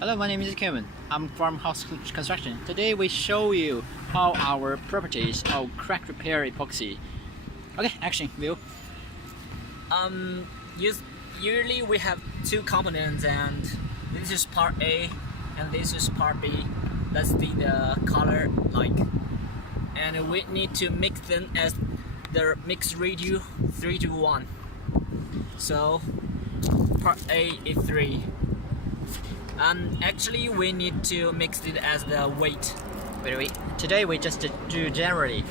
Hello, my name is Kevin. I'm from House Construction. Today we show you how our properties of crack repair epoxy. Okay, action, Will. Usually we have two components, and this is part A and this is part B. That's the color like, and we need to mix them as the mix ratio 3:1. So part A is 3. And actually we need to mix it as the weight. Wait. Today we just do generally.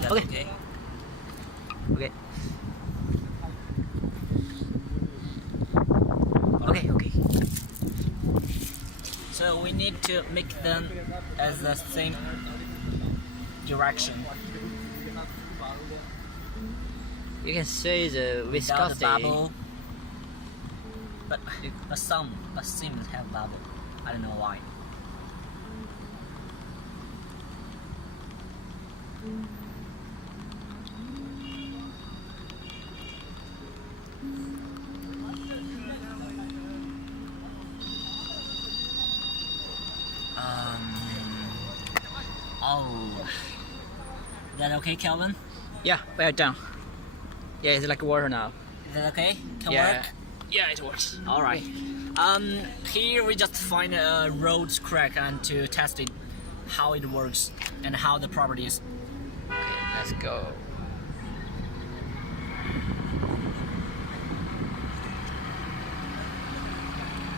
That's okay. Okay. So we need to mix them as the same direction. You can say the Without viscosity. the bubble, but some have bubble. I don't know why. Oh, is that okay, Kelvin? Yeah, we are done. Yeah, it's like water now. Is that okay? Can Yeah. work? Yeah, it works. All right. Here we just find a road crack and to test it, how it works and how the properties. Okay, let's go.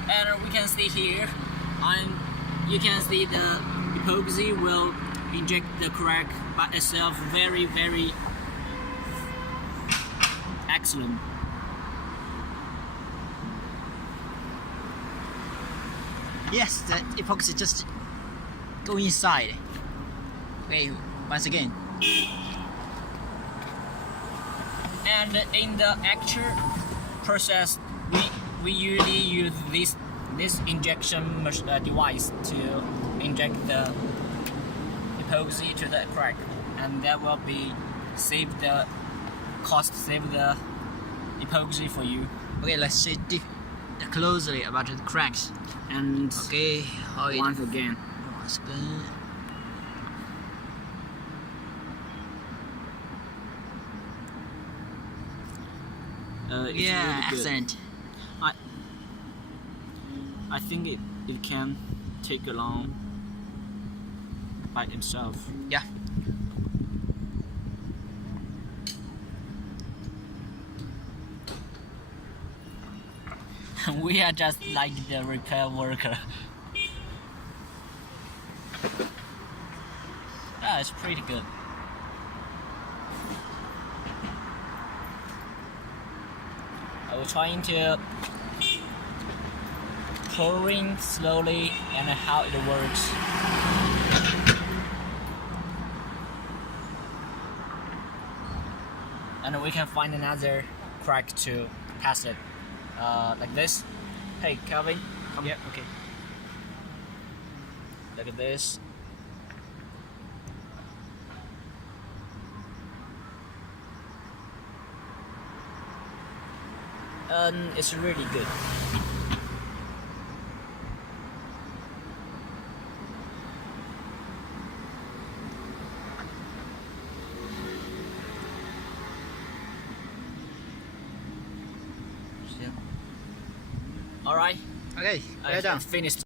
And we can see here, you can see the epoxy will inject the crack by itself very excellent. Yes, the epoxy just go inside. Okay, once again. And in the actual process, we usually use this injection device to inject the epoxy to the crack, and that will be save the epoxy for you. Okay, let's see closely about the cracks. And Okay, how it once again, was good. it's Yeah, really good. excellent. I think it can take along by itself. Yeah. We are just like the repair worker. Yeah, it's pretty good. I was trying to pouring slowly and how it works. And we can find another crack to pass it. Like this. Hey, Calvin, come. Yeah, okay. Look at this. And it's really good. All right. Okay, we're I done. finished.